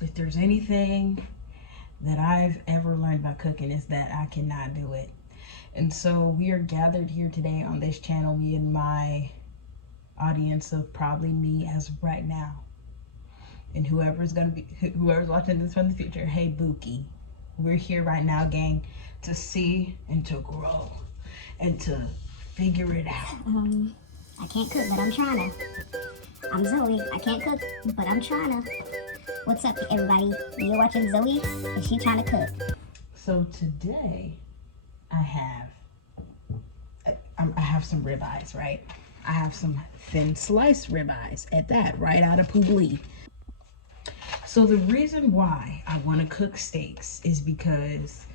If there's anything that I've ever learned about cooking, is that I cannot do it. And so we are gathered here today on this channel, me and my audience of probably me as of right now. And whoever's watching this from the future, hey Buki, we're here right now, gang, to see and to grow and to figure it out. I can't cook, but I'm trying to. I'm Zoe. I can't cook, but I'm trying to. What's up, everybody? You're watching Zoe, and she trying to cook. So today, I have some ribeyes, right? I have some thin sliced ribeyes at that, right out of Publi. So the reason why I want to cook steaks is because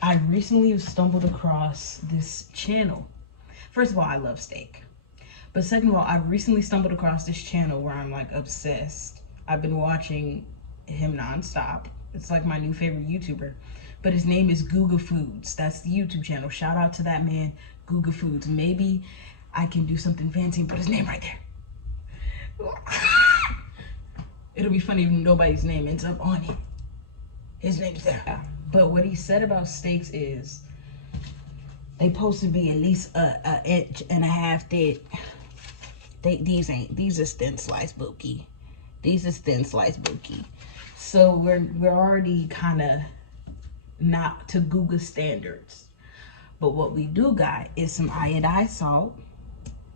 I recently stumbled across this channel. First of all, I love steak. But second of all, I recently stumbled across this channel where I'm like obsessed. I've been watching him nonstop. It's like my new favorite YouTuber. But his name is Guga Foods. That's the YouTube channel. Shout out to that man, Guga Foods. Maybe I can do something fancy and put his name right there. It'll be funny if nobody's name ends up on it. His name's there. But what he said about steaks is they supposed to be at least an inch and a half thick. These are thin sliced bookie. These is thin sliced bookie. So we're already kind of not to Google standards. But what we do got is some iodized salt,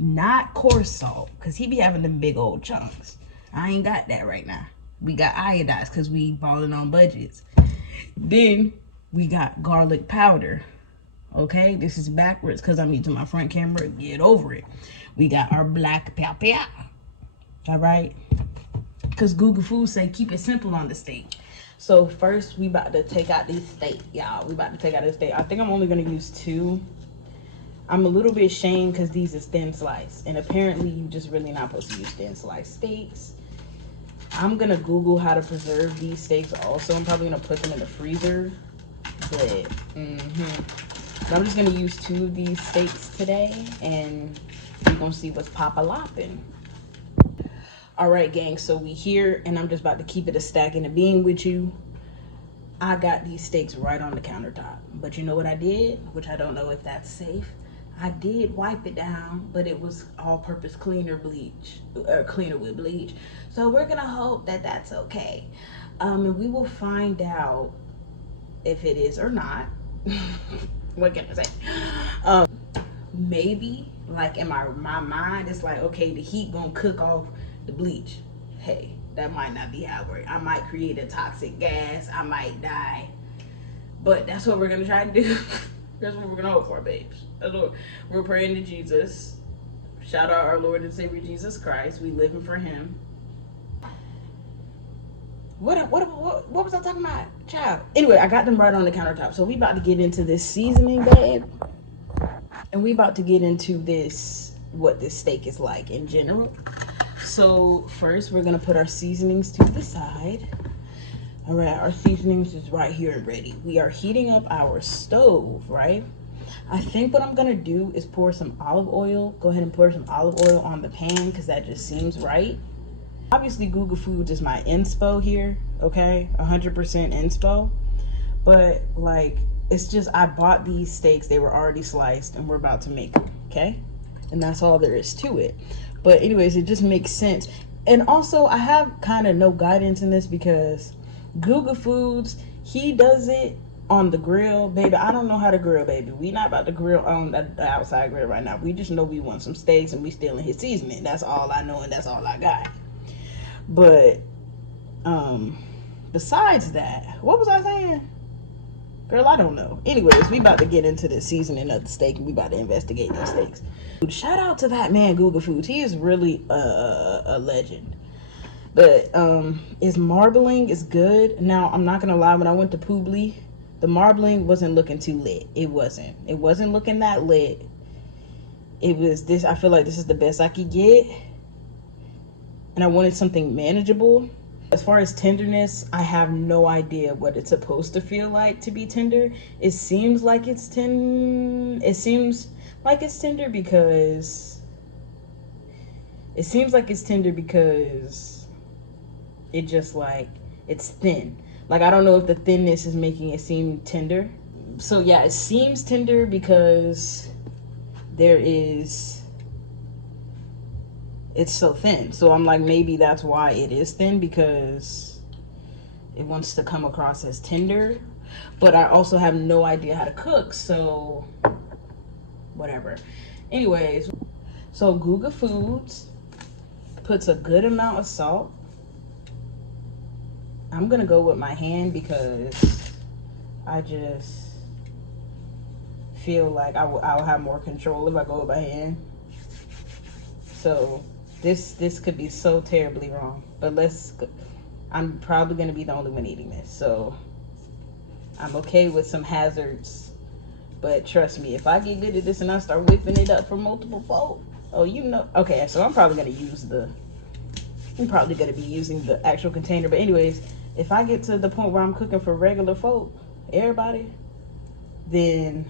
not coarse salt, because he be having them big old chunks. I ain't got that right now. We got iodized because we balling on budgets. Then we got garlic powder. Okay, this is backwards because I'm using my front camera. Get over it. We got our black pepper. All right, because Google Foods say keep it simple on the steak. So first we about to take out this steak, y'all. We about to take out this steak. I think I'm only gonna use 2. I'm a little bit ashamed because these is thin sliced, and apparently you just really not supposed to use thin sliced steaks. I'm gonna Google how to preserve these steaks also. I'm probably gonna put them in the freezer, but I'm just gonna use 2 of these steaks today, and we're gonna see what's pop-a-lopping. All right, gang, so we here, and I'm just about to keep it a stack in a bean with you. I got these steaks right on the countertop, but you know what I did, which I don't know if that's safe. I did wipe it down, but it was all-purpose cleaner bleach, or cleaner with bleach. So we're gonna hope that that's okay. And we will find out if it is or not. What can I say? Maybe, like in my mind, it's like, okay, the heat gonna cook off the bleach. Hey, that might not be how it works. I might create a toxic gas. I might die. But that's what we're gonna try to do. That's what we're gonna hope for, babes. That's what we're praying to Jesus. Shout out our Lord and Savior Jesus Christ. We living for him. What was I talking about, child? Anyway, I got them right on the countertop. So we about to get into this seasoning, babe. And we about to get into this, what this steak is like in general. So first we're gonna put our seasonings to the side. All right, our seasonings is right here and ready. We are heating up our stove, right? I think what I'm gonna do is pour some olive oil. Go ahead and pour some olive oil on the pan because that just seems right. Obviously, Google Foods is my inspo here, okay? 100% inspo. But like, it's just, I bought these steaks. They were already sliced and we're about to make them, okay? And that's all there is to it. But anyways, it just makes sense. And also, I have kind of no guidance in this because Google Foods, he does it on the grill. Baby, I don't know how to grill, baby. We not about to grill on the outside grill right now. We just know we want some steaks and we still in his seasoning. That's all I know and that's all I got. But besides that, what was I saying? Girl, I don't know. Anyways, we about to get into the seasoning of the steak and we about to investigate those steaks. Shout out to that man, Google Foods. He is really a legend. But his marbling is good. Now, I'm not gonna lie, when I went to Publi, the marbling wasn't looking too lit. It wasn't looking that lit. It was this, I feel like this is the best I could get. And I wanted something manageable. As far as tenderness, I have no idea what it's supposed to feel like to be tender. It seems like it's tender because it just like It's thin. Like, I don't know if the thinness is making it seem tender. So yeah, it seems tender because it's so thin. So I'm like, maybe that's why it is thin, because it wants to come across as tender. But I also have no idea how to cook, so whatever. Anyways, so Guga Foods puts a good amount of salt. I'm gonna go with my hand because I just feel like I'll have more control if I go with my hand. So this could be so terribly wrong, but I'm probably gonna be the only one eating this, so I'm okay with some hazards. But trust me, if I get good at this and I start whipping it up for multiple folk, oh, you know. Okay, so I'm probably gonna be using the actual container. But anyways, if I get to the point where I'm cooking for regular folk, everybody, then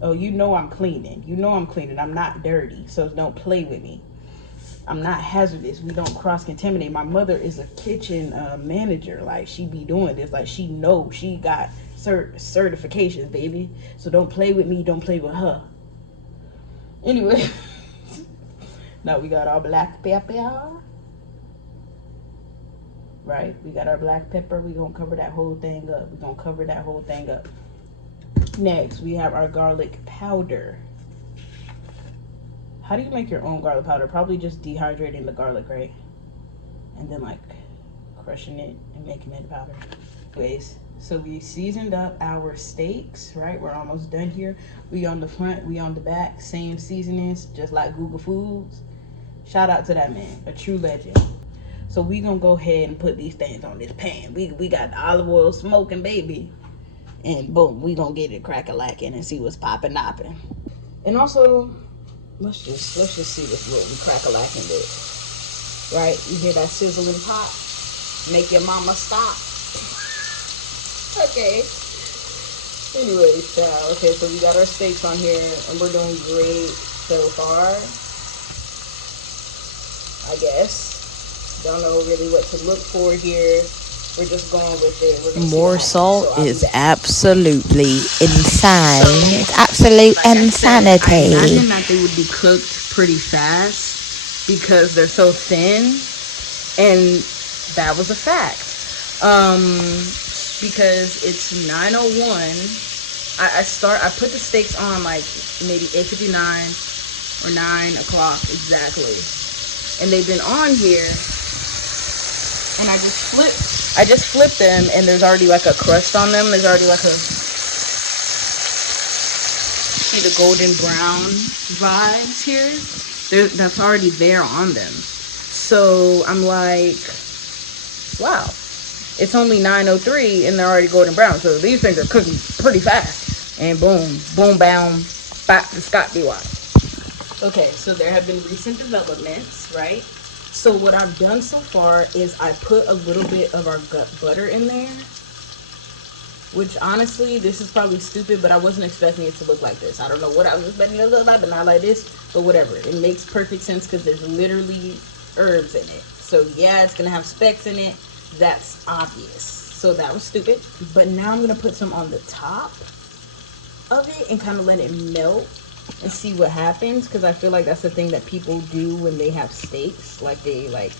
oh, you know I'm cleaning. I'm not dirty, so don't play with me. I'm not hazardous. We don't cross-contaminate. My mother is a kitchen manager. Like, she be doing this. Like, she knows. She got certifications, baby. So don't play with me. Don't play with her. Anyway. Now we got our black pepper. Right? We got our black pepper. We're going to cover that whole thing up. Next, we have our garlic powder. How do you make your own garlic powder? Probably just dehydrating the garlic, right? And then like crushing it and making it powder. Anyways, so we seasoned up our steaks, right? We're almost done here. We on the front, we on the back, same seasonings, just like Guga Foods. Shout out to that man, a true legend. So we gonna go ahead and put these things on this pan. We got the olive oil smoking, baby. And boom, we gonna get it crack-a-lacking and see what's popping. And also, let's just see what we crack-a-lacking with. Right? You hear that sizzling pot? Make your mama stop. Okay. Anyways, child. Okay, so we got our steaks on here and we're doing great so far, I guess. Don't know really what to look for here. We're just going with it. More salt is absolutely insane. It's absolute insanity. I imagine that they would be cooked pretty fast because they're so thin, and that was a fact. Because it's 9:01. I put the steaks on like maybe 8:59 or 9 o'clock exactly, and they've been on here. And I just flipped them, and there's already like a crust on them. There's already like see the golden brown vibes here. That's already there on them. So I'm like, wow, it's only 9:03 and they're already golden brown. So these things are cooking pretty fast. And boom, boom, bam, bop, the Scott be watch. Okay, so there have been recent developments, right? So what I've done so far is I put a little bit of our gut butter in there, which honestly, this is probably stupid, but I wasn't expecting it to look like this. I don't know what I was expecting it to look like, but not like this, but whatever. It makes perfect sense because there's literally herbs in it. So yeah, it's gonna have specks in it. That's obvious. So that was stupid. But now I'm gonna put some on the top of it and kind of let it melt and see what happens, because I feel like that's the thing that people do when they have steaks. Like, they like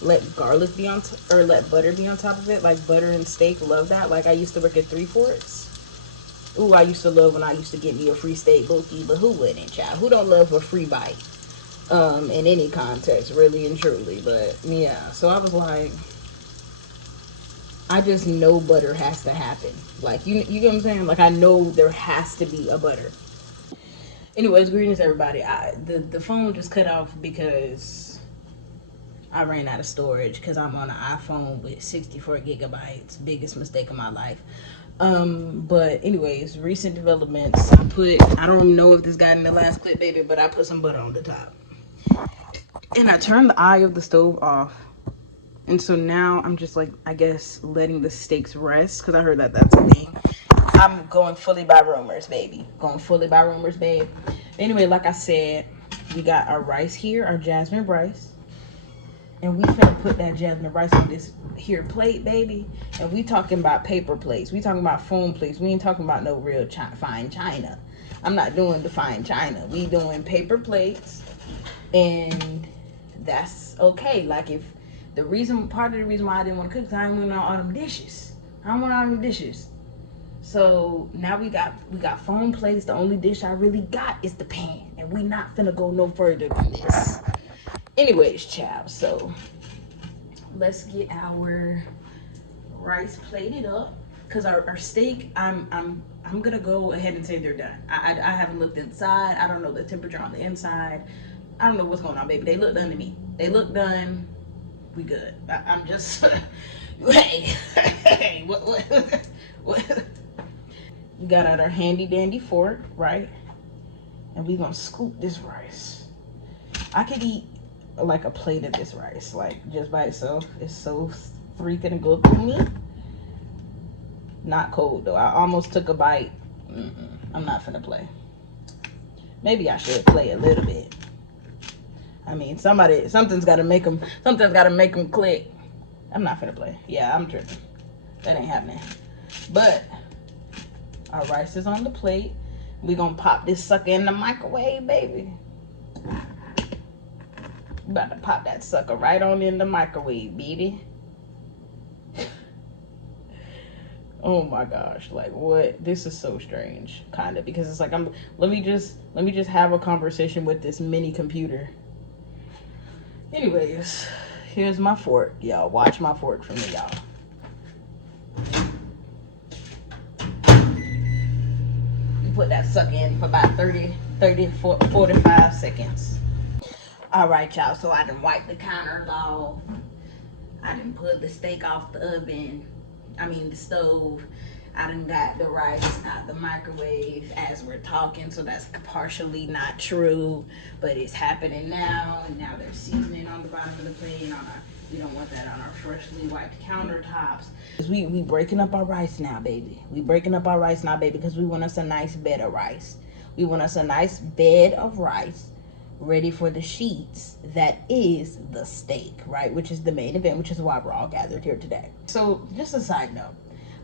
let garlic be on or let butter be on top of it. Like, butter and steak, love that. Like, I used to work at 3 Forks. Ooh, I used to love when I used to get me a free steak bookie, but who wouldn't, child? Who don't love a free bite in any context, really and truly? But yeah, so I was like, I just know butter has to happen. Like, you get what I'm saying? Like, I know there has to be a butter. Anyways, greetings everybody. The phone just cut off because I ran out of storage because I'm on an iPhone with 64 gigabytes. Biggest mistake of my life. But anyways, recent developments. I don't know if this got in the last clip, baby, but I put some butter on the top. And I turned the eye of the stove off. And so now I'm just like, I guess, letting the steaks rest, because I heard that that's a thing. I'm going fully by rumors, baby. Anyway, like I said, we got our rice here, our jasmine rice. And we finna put that jasmine rice on this here plate, baby. And we talking about paper plates. We talking about foam plates. We ain't talking about no real fine china. I'm not doing the fine china. We doing paper plates. And that's okay. Like, if the reason, part of the reason why I didn't want to cook, because I didn't want all them dishes. I don't want all them dishes. So now we got foam plates. The only dish I really got is the pan. And we not finna go no further than this. Anyways, child, so let's get our rice plated up, because our steak, I'm gonna go ahead and say they're done. I haven't looked inside. I don't know the temperature on the inside. I don't know what's going on, baby. They look done to me. They look done. We good. I'm just hey, what? We got out our handy dandy fork, right? And we gonna scoop this rice. I could eat like a plate of this rice, like just by itself. It's so freaking good for me. Not cold though. I almost took a bite. I'm not finna play. Maybe I should play a little bit. I mean, something's gotta make them click. I'm not finna play. Yeah, I'm tripping. That ain't happening. But our rice is on the plate. We gonna pop this sucker in the microwave, baby. About to pop that sucker right on in the microwave, baby. Oh my gosh, like what? This is so strange, kind of, because it's like let me just have a conversation with this mini computer. Anyways, here's my fork, y'all. Watch my fork for me, y'all. Put that sucker in for about 45 seconds. All right, y'all, so I done wiped the counters off. I done put the steak off the the stove. I done got the rice out the microwave as we're talking, so that's partially not true, but it's happening now. And now there's seasoning on the bottom of the plate, and we don't want that on our freshly wiped countertops. We breaking up our rice now, baby. We breaking up our rice now, baby, because we want us a nice bed of rice. We want us a nice bed of rice ready for the sheets that is the steak, right? Which is the main event, which is why we're all gathered here today. So just a side note,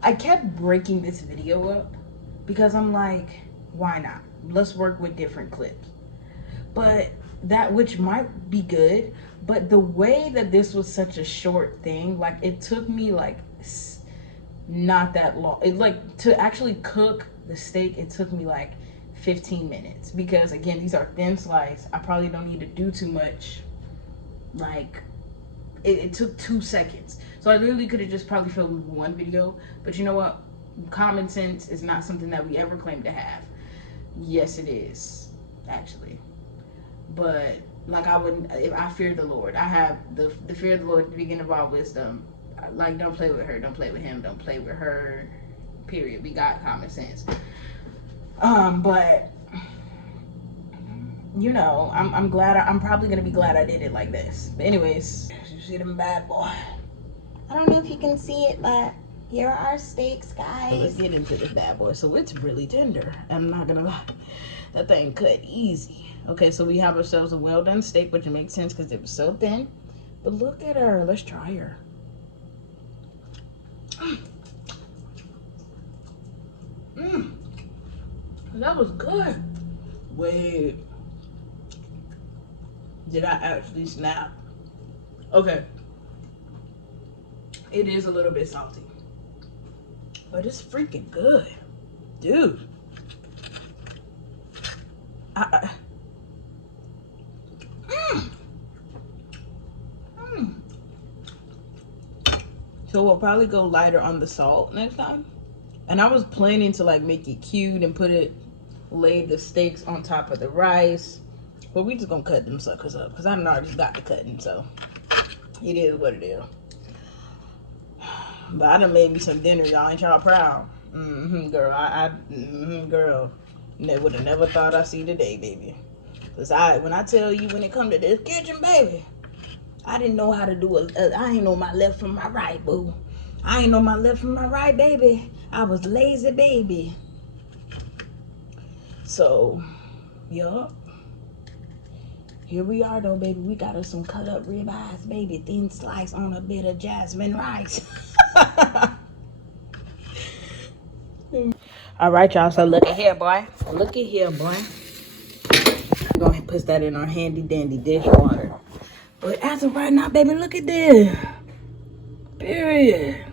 I kept breaking this video up because I'm like, why not? Let's work with different clips. But that, which might be good, but the way that this was such a short thing, like it took me like not that long. It like to actually cook the steak, it took me like 15 minutes, because again, these are thin slice. I probably don't need to do too much. Like it took 2 seconds, so I literally could have just probably filmed one video. But you know what, common sense is not something that we ever claim to have. Yes, it is actually, but like if I fear the Lord, I have the fear of the Lord at the beginning of all wisdom. Like, don't play with her, don't play with him, don't play with her, period. We got common sense. But you know, I'm glad. I'm probably gonna be glad I did it like this. But anyways, you see them bad boy. I don't know if you can see it, but here are our steaks, guys. So let's get into this bad boy. So it's really tender. I'm not gonna lie, that thing cut easy. Okay, so we have ourselves a well done steak, which makes sense because it was so thin. But look at her. Let's try her. That was good. Wait, did I actually snap? Okay, it is a little bit salty, but it's freaking good, dude. So we'll probably go lighter on the salt next time. And I was planning to like make it cute and lay the steaks on top of the rice. But we just gonna cut them suckers up because I done already got the cutting, so it is what it is. But I done made me some dinner, y'all. Ain't y'all proud? Girl. Girl. Would have never thought I'd see the day, baby. Cause when I tell you, when it come to this kitchen, baby, I didn't know how to do I ain't know my left from my right, boo. I ain't know my left from my right, baby. I was lazy, baby. So, yup. Here we are though, baby. We got us some cut up ribeyes, baby. Thin slice on a bit of jasmine rice. All right, y'all. So look at here, boy. Look at here, boy. Go ahead and put that in our handy dandy dishwater. But as of right now, baby, look at this. Period.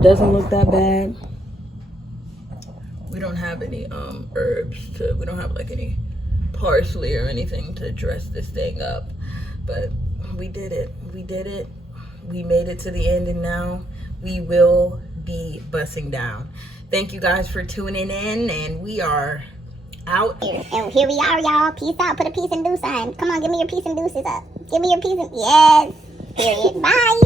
Doesn't look that bad. We don't have any herbs to. We don't have like any parsley or anything to dress this thing up, but we did it. We did it. We made it to the end, and now we will be bussing down. Thank you guys for tuning in, and we are out. And here we are, y'all. Peace out. Put a peace and do sign. Come on, give me your peace and deuces up. Give me your peace and yes. Period. Bye.